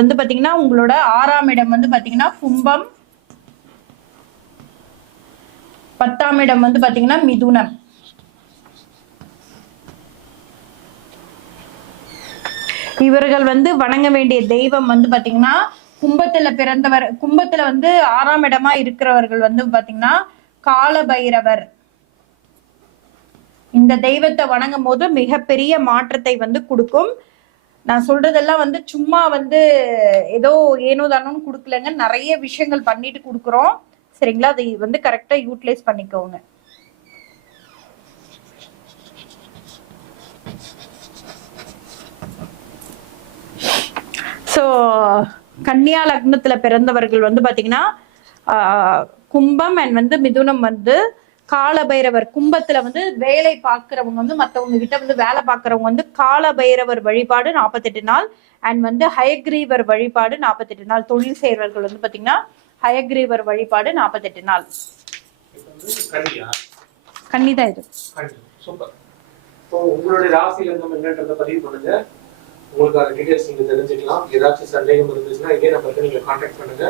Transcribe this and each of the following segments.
வந்து பாத்தீங்கன்னா உங்களோட 6ஆம் இடம் வந்து பாத்தீங்கன்னா கும்பம், 10ஆம் இடம் வந்து பாத்தீங்கன்னா மிதுனம். இவர்கள் வந்து வணங்க வேண்டிய தெய்வம் வந்து பாத்தீங்கன்னா கும்பத்துல வந்து 6ஆம் இடமா இருக்கிறவர்கள் வந்து பாத்தீங்கன்னா கால பைரவர். இந்த தெய்வத்தை வணங்கும் போது மிகப்பெரிய மாற்றத்தை வந்து கொடுக்கும். நான் சொல்றதெல்லாம் வந்து சும்மா வந்து ஏதோ ஏனோ தானோன்னு கொடுக்கலங்க, நிறைய விஷயங்கள் பண்ணிட்டு கொடுக்குறோம். சரிங்களா, அதை வந்து கரெக்டா யூட்டிலைஸ் பண்ணிக்கோங்க. ஸோ கன்னியா லக்னத்துல பிறந்தவர்கள் வந்து பாத்தீங்கன்னா கும்பம் அண்ட் வந்து மிதுனம் வந்து கால பைரவர். கும்பத்துல வந்து வேலை பார்க்கிறவங்க வந்து மற்றவங்க கிட்ட வந்து வேலை பார்க்கறவங்க வந்து கால பைரவர் வழிபாடு 48 நாள் அண்ட் வந்து ஹயக்ரீவர் வழிபாடு 48 நாள். தொழில் செய்வர்கள் வந்து பாத்தீங்கன்னா ஹயக்ரீவர் வழிபாடு 48 நாள். கன்னிதான் இது. சூப்பர். உங்களுடைய ராசி லக்னம் என்னன்றத பதிவு பண்ணுங்க. உங்களுக்கு அந்த டீடைல்ஸ் நீங்க தெரிஞ்சுக்கலாம். ஏதாச்சும் சந்தேகம் இருந்துச்சுன்னா இதே நம்பருக்கு நீங்க கான்டாக்ட் பண்ணுங்க.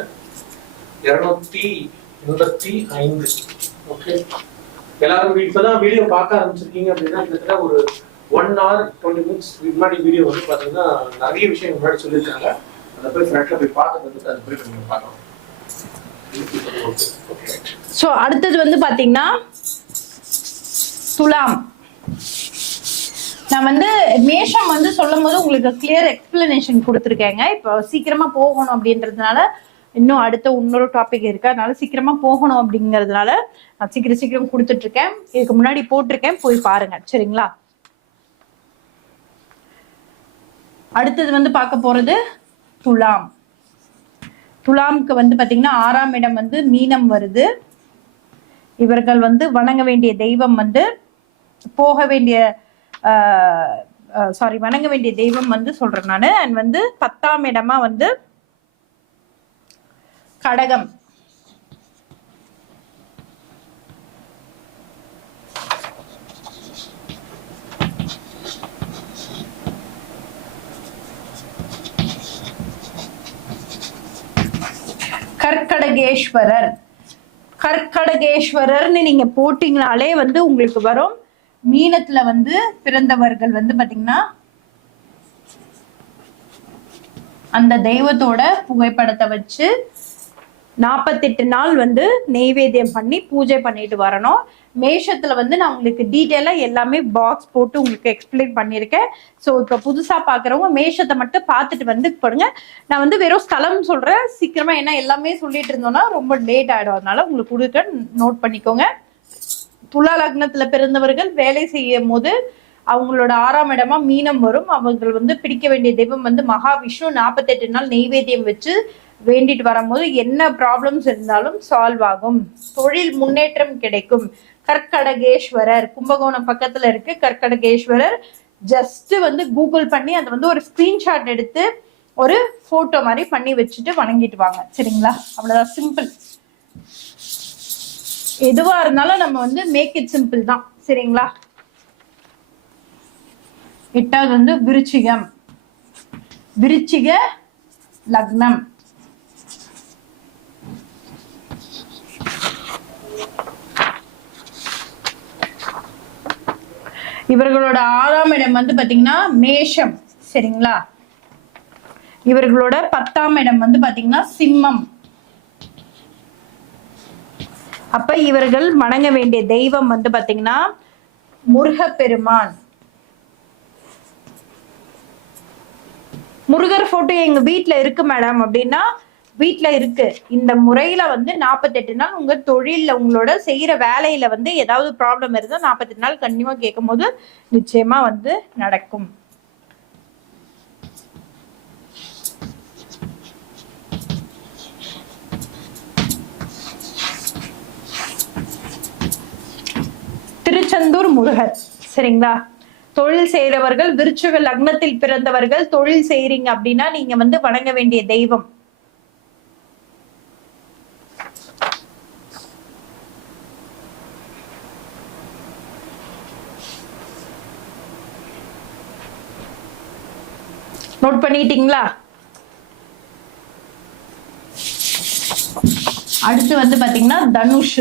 285. ஓகே, எல்லாரும் இப்பதான் வீடியோ பார்க்க ஆரம்பிச்சிருக்கீங்க அப்படின்னா கிட்டத்தட்ட ஒரு 1 hour 20 minutes முன்னாடி வீடியோ வந்து பாத்தீங்கன்னா நிறைய விஷயம் முன்னாடி சொல்லியிருக்காங்க. அதை போய் ஃப்ரெண்ட்ல போய் பார்த்துட்டு அதை போய் நீங்க பார்க்கலாம். ஸோ அடுத்தது வந்து பாத்தீங்கன்னா துலாம். நான் வந்து மேஷம் வந்து சொல்லும் போது உங்களுக்கு கிளியர் எக்ஸ்பிளனேஷன் கொடுத்துருக்கேங்க. இப்போ சீக்கிரமா போகணும் அப்படின்றதுனால இன்னும் அடுத்த இன்னொரு டாபிக் இருக்கு, அதனால சீக்கிரமா போகணும் அப்படிங்கிறதுனால நான் சீக்கிரம் கொடுத்துட்டு இருக்கேன். இதுக்கு முன்னாடி போட்டிருக்கேன், போய் பாருங்க. சரிங்களா, அடுத்தது வந்து பார்க்க போறது துலாம். துலாமுக்கு வந்து பாத்தீங்கன்னா 6ஆம் இடம் வந்து மீனம் வருது. இவர்கள் வந்து வணங்க வேண்டிய தெய்வம் வந்து வணங்க வேண்டிய தெய்வம் வந்து சொல்றேன் நானு. அண்ட் வந்து 10ஆம் இடமா வந்து கடகம். கர்க்கடகேஸ்வரர். கர்க்கடகேஸ்வரர்னு நீங்க போட்டீங்கனாலே வந்து உங்களுக்கு வரும். மீனத்துல வந்து பிறந்தவர்கள் வந்து பாத்தீங்கன்னா அந்த தெய்வத்தோட புகைப்படத்தை வச்சு 48 நாள் வந்து நெய்வேத்தியம் பண்ணி பூஜை பண்ணிட்டு வரணும். மேஷத்துல வந்து நான் உங்களுக்கு டீட்டெயிலா எல்லாமே பாக்ஸ் போட்டு உங்களுக்கு எக்ஸ்பிளைன் பண்ணியிருக்கேன். ஸோ இப்போ புதுசா பாக்குறவங்க மேஷத்தை மட்டும் பார்த்துட்டு வந்து பாருங்க. நான் வந்து வெறும் ஸ்தலம் சொல்றேன் சீக்கிரமா, ஏன்னா எல்லாமே சொல்லிட்டு இருந்தோம்னா ரொம்ப லேட் ஆயிடும். அதனால உங்களுக்கு கொடுக்க நோட் பண்ணிக்கோங்க. துலா லக்னத்துல பிறந்தவர்கள் வேலை செய்யும் போது அவங்களோட 6ஆம் இடமா மீனம் வரும். அவர்கள் வந்து பிடிக்க வேண்டிய தெய்வம் வந்து மகாவிஷ்ணு. 48 நாள் நெய்வேத்தியம் வச்சு வேண்டிட்டு வரும்போது என்ன ப்ராப்ளம்ஸ் இருந்தாலும் சால்வ் ஆகும். தொழில் முன்னேற்றம் கிடைக்கும். கர்க்கடகேஸ்வரர் கும்பகோணம் பக்கத்துல இருக்கு. கர்க்கடகேஸ்வரர் ஜஸ்ட் வந்து கூகுள் பண்ணி அதை வந்து ஒரு ஸ்கிரீன்ஷாட் எடுத்து ஒரு போட்டோ மாதிரி பண்ணி வச்சுட்டு வணங்கிட்டு வாங்க. சரிங்களா, அவ்வளவுதான், சிம்பிள். எதுவா இருந்தாலும் நம்ம வந்து மேக் இட் சிம்பிள் தான். சரிங்களா, 8வது வந்து விருச்சிகம். விருச்சிக லக்னம். இவர்களோட 6ஆம் இடம் வந்து பாத்தீங்கன்னா மேஷம். சரிங்களா, இவர்களோட 10ஆம் இடம் வந்து பாத்தீங்கன்னா சிம்மம். அப்ப இவர்கள் வணங்க வேண்டிய தெய்வம் வந்து பாத்தீங்கன்னா முருகப்பெருமான். முருகர் போட்டோ எங்க வீட்டுல இருக்கு மேடம் அப்படின்னா வீட்டுல இருக்கு. இந்த முறையில வந்து 48 நாள் உங்க தொழில உங்களோட செய்யற வேலையில வந்து ஏதாவது ப்ராப்ளம் இருந்தா 48 நாள் கண்டிப்பா கேட்கும் போது நிச்சயமா வந்து நடக்கும். திருச்செந்தூர் முருகர். சரிங்களா, தொழில் செய்யறவர்கள் விருச்சிக லக்னத்தில் பிறந்தவர்கள் தொழில் செய்யறீங்க அப்படின்னா நீங்க வந்து வணங்க வேண்டிய தெய்வம் நோட் பண்ணிட்டீங்களா? அடுத்து வந்து பாத்தீங்கன்னா தனுஷ்.